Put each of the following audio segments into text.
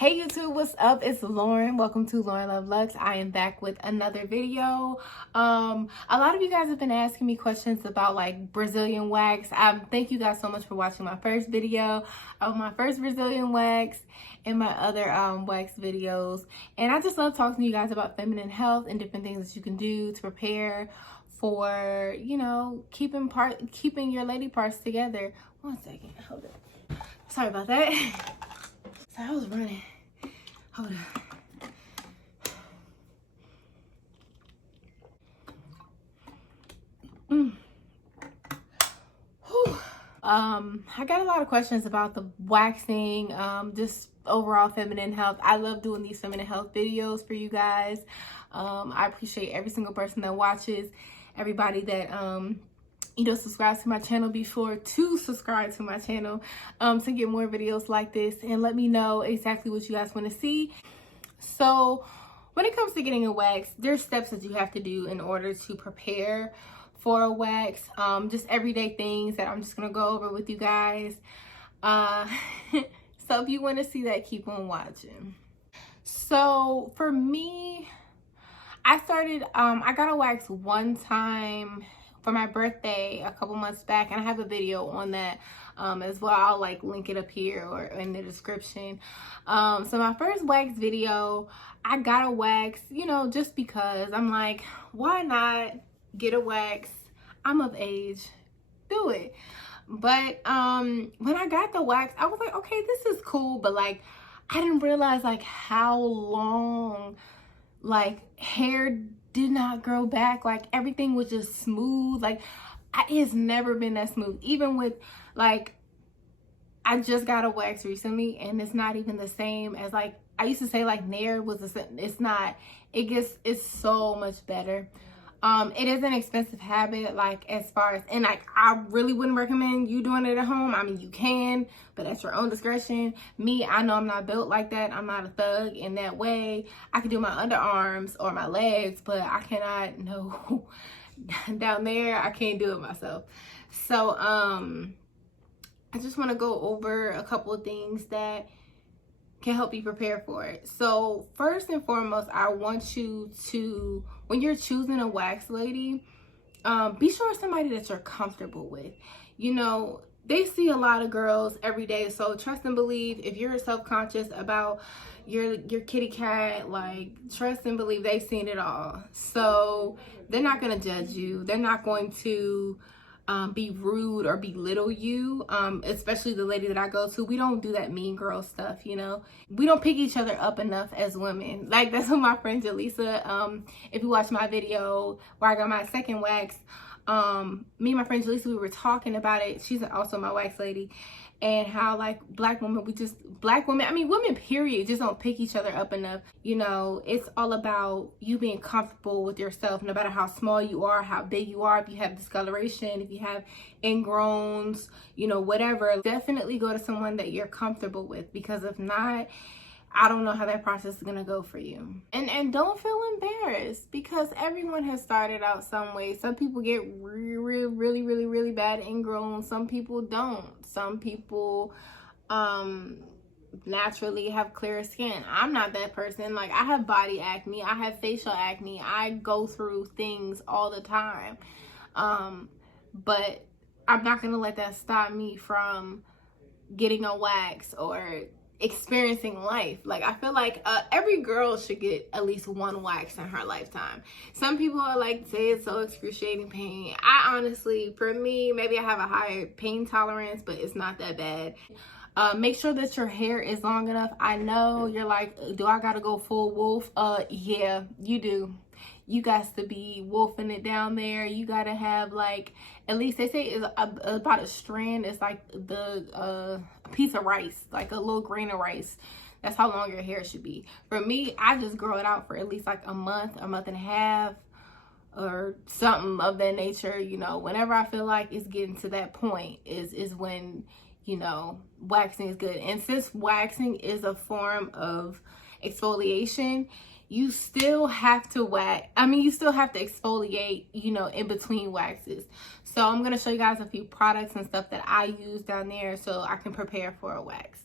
Hey YouTube, what's up? It's Lauren. Welcome to Lauren Love Lux. I am back with another video. A lot of you guys have been asking me questions about like Brazilian wax. Thank you guys so much for watching my first video of my first Brazilian wax and my other wax videos. And I just love talking to you guys about feminine health and different things that you can do to prepare for, you know, keeping your lady parts together. One second, hold up. Sorry about that. So I was running. Hold on. I got a lot of questions about the waxing, just overall feminine health. I love doing these feminine health videos for you guys. I appreciate every single person that watches, everybody that you know, subscribe to my channel. Be sure to subscribe to my channel to get more videos like this, and let me know exactly what you guys want to see. So when it comes to getting a wax, there's steps that you have to do in order to prepare for a wax. Just everyday things that I'm just gonna go over with you guys. So if you want to see that, keep on watching. So for me, I got a wax one time for my birthday a couple months back, and I have a video on that as well. I'll like link it up here or in the description. So my first wax video, I got a wax, you know, just because I'm like, why not get a wax? I'm of age, do it. But when I got the wax, I was like, okay, this is cool, but like I didn't realize like how long like hair did not grow back. Like everything was just smooth. Like it's never been that smooth. Even with like, I just got a wax recently and it's not even the same as like, I used to say like Nair was the same. It's not. It's so much better. It is an expensive habit, like as far as, and like I really wouldn't recommend you doing it at home. I mean, you can, but at your own discretion. Me, I know I'm not built like that. I'm not a thug in that way. I can do my underarms or my legs, but I cannot, no, down there, I can't do it myself. So, I just want to go over a couple of things that can help you prepare for it. So first and foremost, I want you to, when you're choosing a wax lady, be sure it's somebody that you're comfortable with. You know, they see a lot of girls every day, so trust and believe. If you're self-conscious about your kitty cat, like trust and believe they've seen it all. So they're not going to judge you. They're not going to be rude or belittle you, especially the lady that I go to. We don't do that mean girl stuff, you know. We don't pick each other up enough as women. Like that's what my friend Jaleesa, if you watch my video where I got my second wax, me and my friend Jaleesa, we were talking about it. She's also my wax lady, and how like black women, I mean women period, just don't pick each other up enough. You know, it's all about you being comfortable with yourself, no matter how small you are, how big you are. If you have discoloration, if you have ingrowns, you know, whatever, definitely go to someone that you're comfortable with, because if not, I don't know how that process is gonna go for you. And don't feel embarrassed, because everyone has started out some way. Some people get really bad ingrown. Some people don't. Some people naturally have clear skin. I'm not that person. Like I have body acne, I have facial acne, I go through things all the time. But I'm not gonna let that stop me from getting a wax or experiencing life. Like I feel like every girl should get at least one wax in her lifetime. Some people are like, say it's so excruciating pain. I honestly, for me, maybe I have a higher pain tolerance, but it's not that bad. Make sure that your hair is long enough. I know you're like, do I gotta go full wolf? Yeah, you do. You got to be wolfing it down there. You gotta have like, at least they say it's about a strand. It's like the piece of rice, like a little grain of rice. That's how long your hair should be. For me, I just grow it out for at least like a month and a half, or something of that nature. You know, whenever I feel like it's getting to that point is when, you know, waxing is good. And since waxing is a form of exfoliation, you still have to wax. I mean, you still have to exfoliate, you know, in between waxes. So I'm going to show you guys a few products and stuff that I use down there so I can prepare for a wax.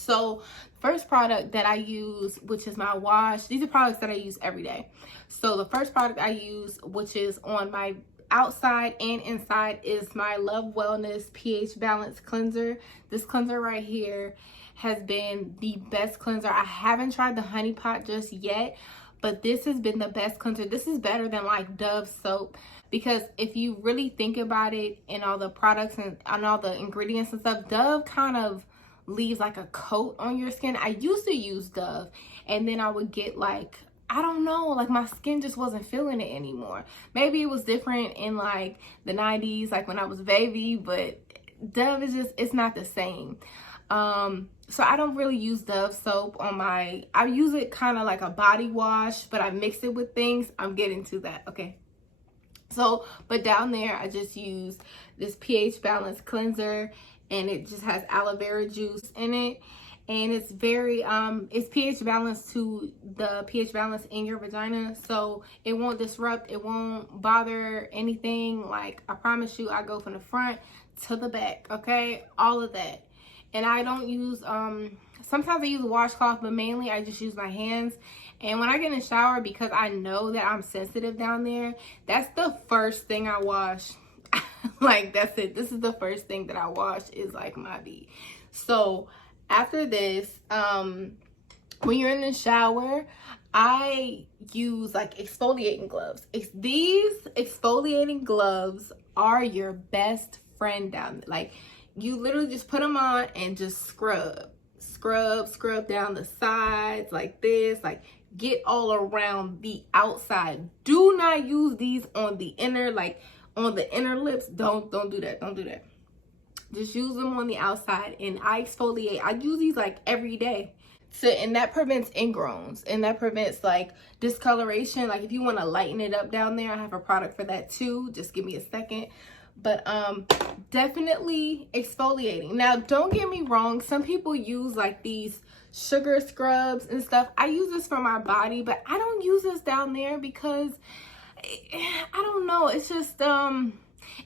So first product that I use, which is my wash, these are products that I use every day. So the first product I use, which is on my outside and inside, is my Love Wellness pH Balance Cleanser. This cleanser right here has been the best cleanser. I haven't tried the honey pot just yet, but this has been the best cleanser. This is better than like Dove soap, because if you really think about it, and all the products and all the ingredients and stuff, Dove kind of leaves like a coat on your skin. I used to use Dove, and then I would get like, I don't know, like my skin just wasn't feeling it anymore. Maybe it was different in like the 90s, like when I was baby, but Dove is just, it's not the same. So I don't really use Dove soap on my, I use it kind of like a body wash, but I mix it with things. I'm getting to that, okay? So, but down there, I just use this pH Balance Cleanser, and it just has aloe vera juice in it. And it's very, it's pH balanced to the pH balance in your vagina. So it won't disrupt, it won't bother anything. Like, I promise you, I go from the front to the back, okay? All of that. And I don't use, sometimes I use a washcloth, but mainly I just use my hands. And when I get in the shower, because I know that I'm sensitive down there, that's the first thing I wash. Like, that's it. This is the first thing that I wash, is like my V. So after this, when you're in the shower, I use like exfoliating gloves. These exfoliating gloves are your best friend down there. Like, you literally just put them on and just scrub down the sides like this, like get all around the outside. Do not use these on the inner, like on the inner lips. Don't do that. Don't do that. Just use them on the outside. And I exfoliate. I use these like every day. So, and that prevents ingrowns, and that prevents like discoloration. Like, if you want to lighten it up down there, I have a product for that too. Just give me a second. But definitely exfoliating. Now, don't get me wrong, some people use like these sugar scrubs and stuff. I use this for my body, but I don't use this down there because I don't know, it's just it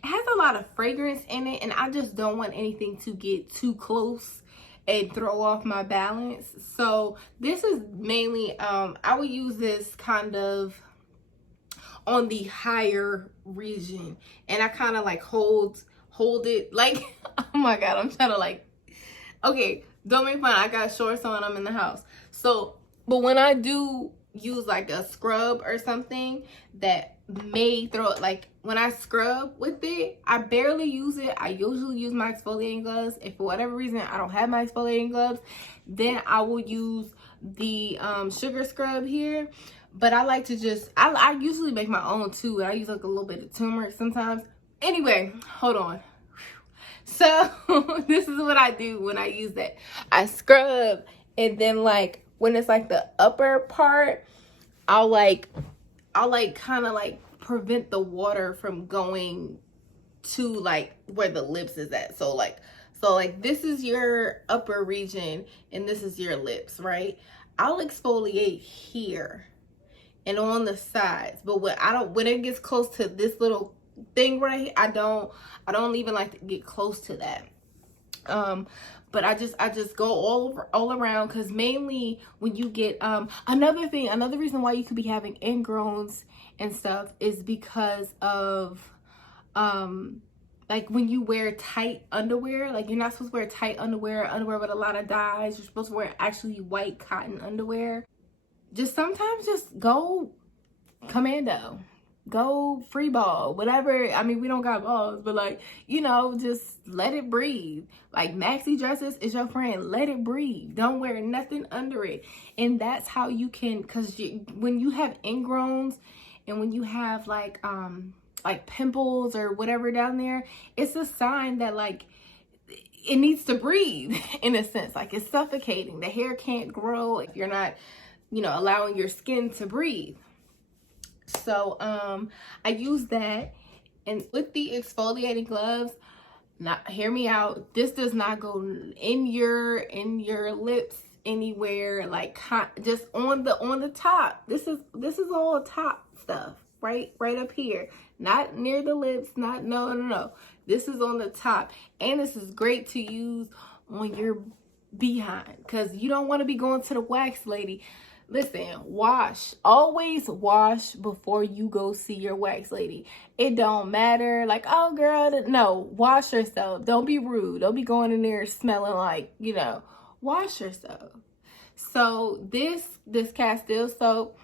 has a lot of fragrance in it, and I just don't want anything to get too close and throw off my balance. So this is mainly I would use this kind of on the higher region, and I kind of like hold it like, oh my god, I'm trying to like, okay, don't make fun, I got shorts on, I'm in the house. So, but when I do use like a scrub or something that may throw it, like when I scrub with it, I barely use it. I usually use my exfoliating gloves. If for whatever reason I don't have my exfoliating gloves, then I will use the sugar scrub here. But I like to just, I usually make my own too. I use like a little bit of turmeric sometimes. Anyway, hold on. So this is what I do when I use that. I scrub, and then like when it's like the upper part, I'll like kind of like prevent the water from going to like where the lips is at. So like this is your upper region and this is your lips, right? I'll exfoliate here and on the sides, but when it gets close to this little thing right here, I don't even like to get close to that. But I just go all around, because mainly when you get another reason why you could be having ingrowns and stuff is because of like when you wear tight underwear. Like, you're not supposed to wear tight underwear with a lot of dyes. You're supposed to wear actually white cotton underwear. Just sometimes just go commando, go free ball, whatever. I mean, we don't got balls, but like, you know, just let it breathe. Like, maxi dresses is your friend. Let it breathe. Don't wear nothing under it. And that's how you can, because when you have ingrowns and when you have like pimples or whatever down there, it's a sign that like it needs to breathe in a sense. Like, it's suffocating. The hair can't grow if you're not, you know, allowing your skin to breathe. So I use that. And with the exfoliating gloves, now hear me out, this does not go in your lips anywhere, like just on the top. This is all top stuff, right up here, not near the lips, not no. This is on the top. And this is great to use on your behind, because you don't want to be going to the wax lady. Listen, wash. Always wash before you go see your wax lady. It don't matter. Like, oh, girl, no. Wash yourself. Don't be rude. Don't be going in there smelling like, wash yourself. So this Castile soap,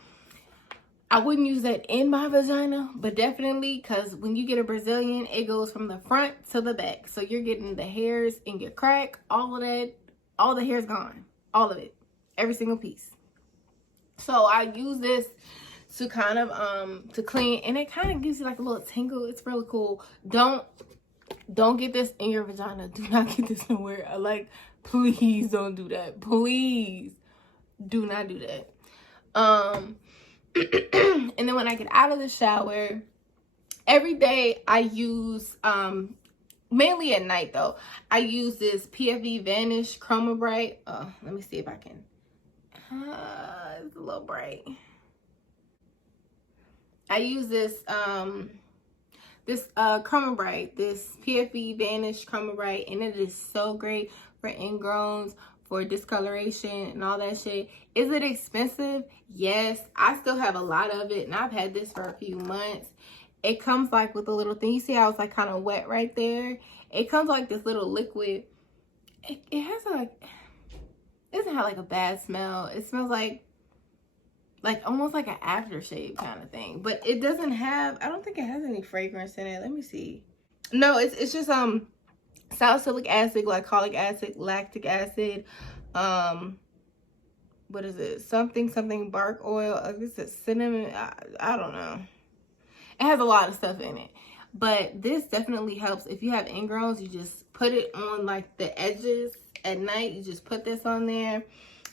I wouldn't use that in my vagina, but definitely, because when you get a Brazilian, it goes from the front to the back. So you're getting the hairs in your crack, all of that, all the hair's gone. All of it. Every single piece. So I use this to kind of to clean, and it kind of gives you like a little tingle. It's really cool. Don't get this in your vagina. Do not get this nowhere. Please don't do that. Please do not do that. And then when I get out of the shower, every day I use mainly at night though, I use this PFV Vanish Chroma Bright. Let me see if I can. It's a little bright. I use this Chroma Bright, this PFV Vanish Chroma Bright, and it is so great for ingrowns, for discoloration and all that shit. Is it expensive? Yes. I still have a lot of it, and I've had this for a few months. It comes like with a little thing. You see how it's like kind of wet right there? It comes like this little liquid. It has like, it doesn't have like a bad smell. It smells like almost like an aftershave kind of thing. But it doesn't have, I don't think it has any fragrance in it. Let me see. No, it's just salicylic acid, glycolic acid, lactic acid, what is it? Something bark oil. This is cinnamon. I don't know. It has a lot of stuff in it. But this definitely helps. If you have ingrowns, you just put it on like the edges at night. You just put this on there.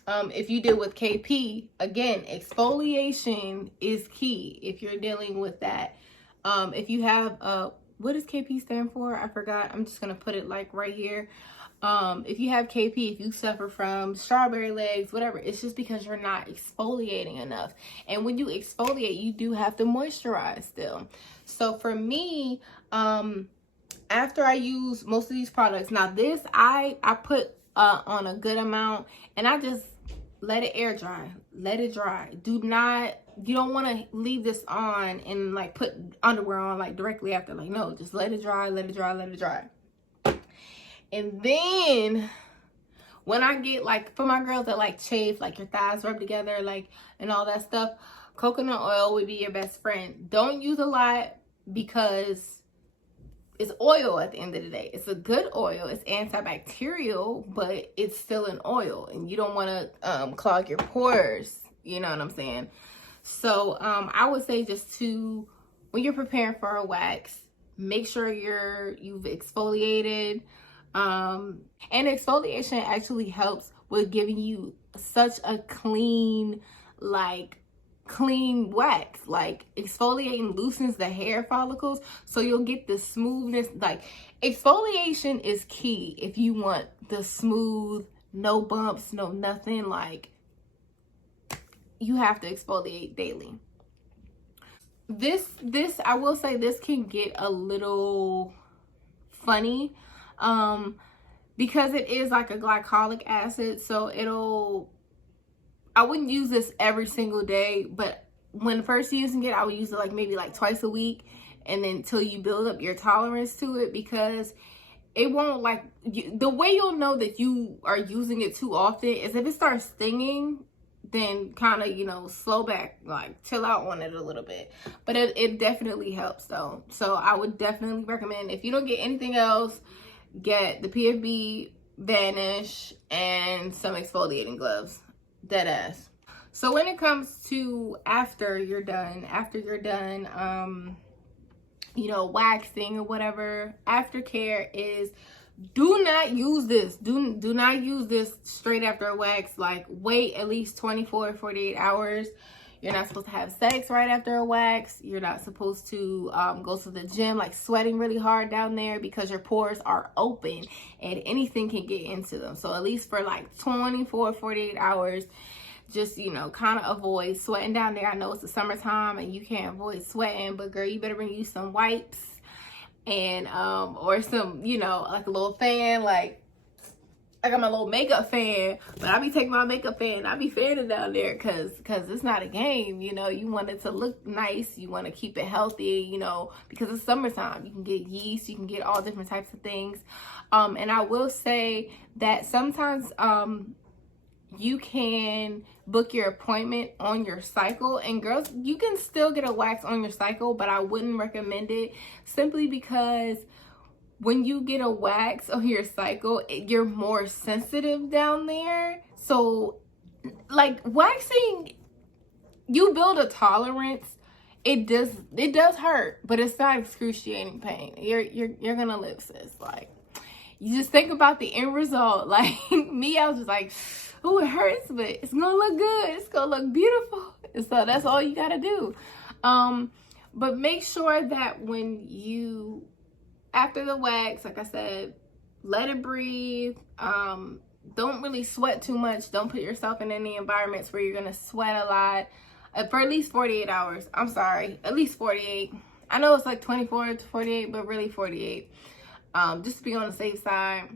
If you deal with KP, again, exfoliation is key if you're dealing with that. If you have, what does KP stand for? I forgot. I'm just going to put it like right here. If you have KP, if you suffer from strawberry legs, whatever, it's just because you're not exfoliating enough. And when you exfoliate, you do have to moisturize still. So for me, after I use most of these products, now this I put on a good amount, and I just let it air dry. Let it dry. You don't want to leave this on and like put underwear on like directly after. Like, no, just let it dry, let it dry, let it dry. And then when I get like, for my girls that like chafe, like your thighs rub together, like, and all that stuff, coconut oil would be your best friend. Don't use a lot because it's oil at the end of the day. It's a good oil. It's antibacterial, but it's still an oil, and you don't want to clog your pores. You know what I'm saying? So I would say just to, when you're preparing for a wax, make sure you've exfoliated. And exfoliation actually helps with giving you such a clean wax. Like, exfoliating loosens the hair follicles, so you'll get the smoothness. Like, exfoliation is key if you want the smooth, no bumps, no nothing. Like, you have to exfoliate daily. This I will say, this can get a little funny because it is like a glycolic acid, so I wouldn't use this every single day, but when first using it, I would use it like maybe like twice a week, and then until you build up your tolerance to it, because it won't the way you'll know that you are using it too often is if it starts stinging. Then kind of, slow back, like chill out on it a little bit. But it definitely helps though. So I would definitely recommend, if you don't get anything else, get the PFB Vanish and some exfoliating gloves. Deadass. So when it comes to after you're done, waxing or whatever, aftercare is, do not use this. Do not use this straight after a wax. Like, wait at least 24 or 48 hours. You're not supposed to have sex right after a wax. You're not supposed to go to the gym like sweating really hard down there, because your pores are open and anything can get into them. So at least for like 24 or 48 hours, just, kind of avoid sweating down there. I know it's the summertime and you can't avoid sweating, but girl, you better bring you some wipes and or some, like a little fan, like I got my little makeup fan, but I be taking my makeup fan, I be fanning down there because it's not a game, you know. You want it to look nice, you want to keep it healthy, you know, because it's summertime. You can get yeast, you can get all different types of things. And I will say that sometimes you can book your appointment on your cycle, and girls, you can still get a wax on your cycle, but I wouldn't recommend it, simply because when you get a wax on your cycle, you're more sensitive down there. So like waxing, you build a tolerance. It does hurt, but it's not excruciating pain. You're gonna live, sis. Like, you just think about the end result. Like me, I was just like, oh, it hurts, but it's gonna look good, it's gonna look beautiful. And so that's all you gotta do. But make sure that when you, after the wax, like I said, let it breathe. Don't really sweat too much. Don't put yourself in any environments where you're gonna sweat a lot for at least 48 hours. I'm sorry, at least 48. I know it's like 24 to 48, but really 48. Just to be on the safe side.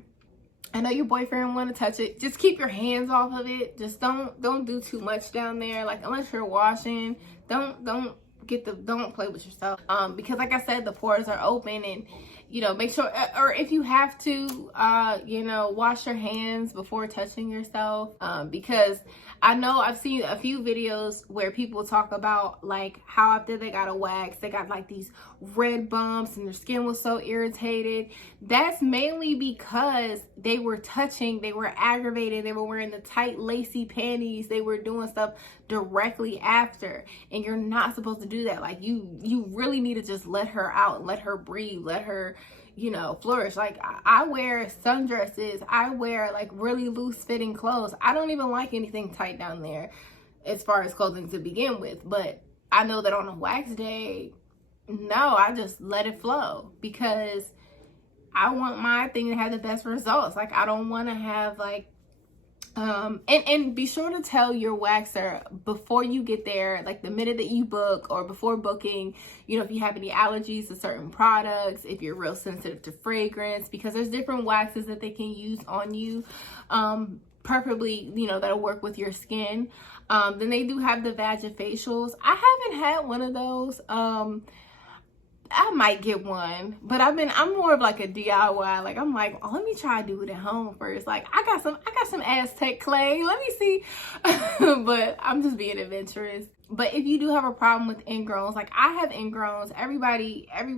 I know your boyfriend want to touch it. Just keep your hands off of it. Just don't do too much down there. Like, unless you're washing, don't play with yourself. Because like I said, the pores are open, and you know, make sure, or if you have to, you know, wash your hands before touching yourself. Because I know I've seen a few videos where people talk about like how after they got a wax, they got like these red bumps and their skin was so irritated. That's mainly because they were touching, they were aggravated, they were wearing the tight lacy panties, they were doing stuff directly after, and you're not supposed to do that. Like, you really need to just let her out, let her breathe, let her, you know, flourish. Like, I wear sundresses, I wear like really loose fitting clothes. I don't even like anything tight down there as far as clothing to begin with, but I know that on a wax day, no, I just let it flow, because I want my thing to have the best results. Like, I don't want to have like and be sure to tell your waxer before you get there, like the minute that you book or before booking, you know, if you have any allergies to certain products, if you're real sensitive to fragrance, because there's different waxes that they can use on you, preferably, you know, that'll work with your skin. Then they do have the vagifacials. I haven't had one of those. I might get one, but I'm more of like a DIY. Like, I'm like, oh, let me try to do it at home first. Like, I got some Aztec clay. Let me see. But I'm just being adventurous. But if you do have a problem with ingrowns, like I have ingrowns,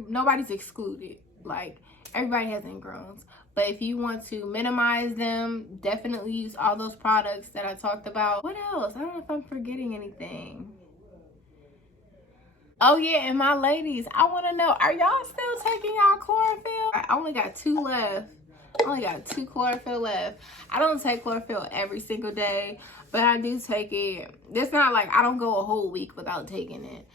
nobody's excluded. Like, everybody has ingrowns. But if you want to minimize them, definitely use all those products that I talked about. What else? I don't know if I'm forgetting anything. Oh yeah, and my ladies, I want to know, are y'all still taking y'all chlorophyll? I only got 2 left. I only got 2 chlorophyll left. I don't take chlorophyll every single day, but I do take it. It's not like I don't go a whole week without taking it.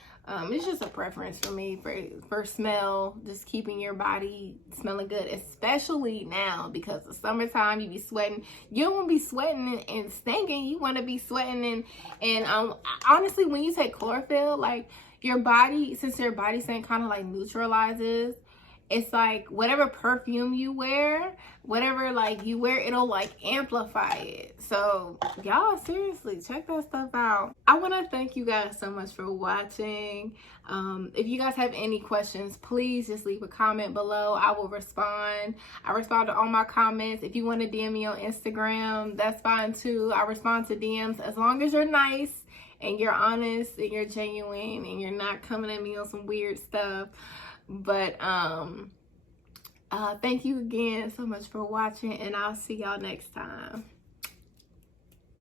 It's just a preference for me for smell, just keeping your body smelling good, especially now because the summertime, you be sweating. You don't want to be sweating and stinking. You want to be sweating and honestly, when you take chlorophyll, like your body, since your body scent kind of like neutralizes, it's like whatever perfume you wear, whatever like you wear, it'll like amplify it. So y'all, seriously, check that stuff out. I want to thank you guys so much for watching. If you guys have any questions, please just leave a comment below. I will respond. I respond to all my comments. If you want to DM me on Instagram, that's fine too. I respond to DMs as long as you're nice and you're honest and you're genuine and you're not coming at me on some weird stuff. But thank you again so much for watching, and I'll see y'all next time.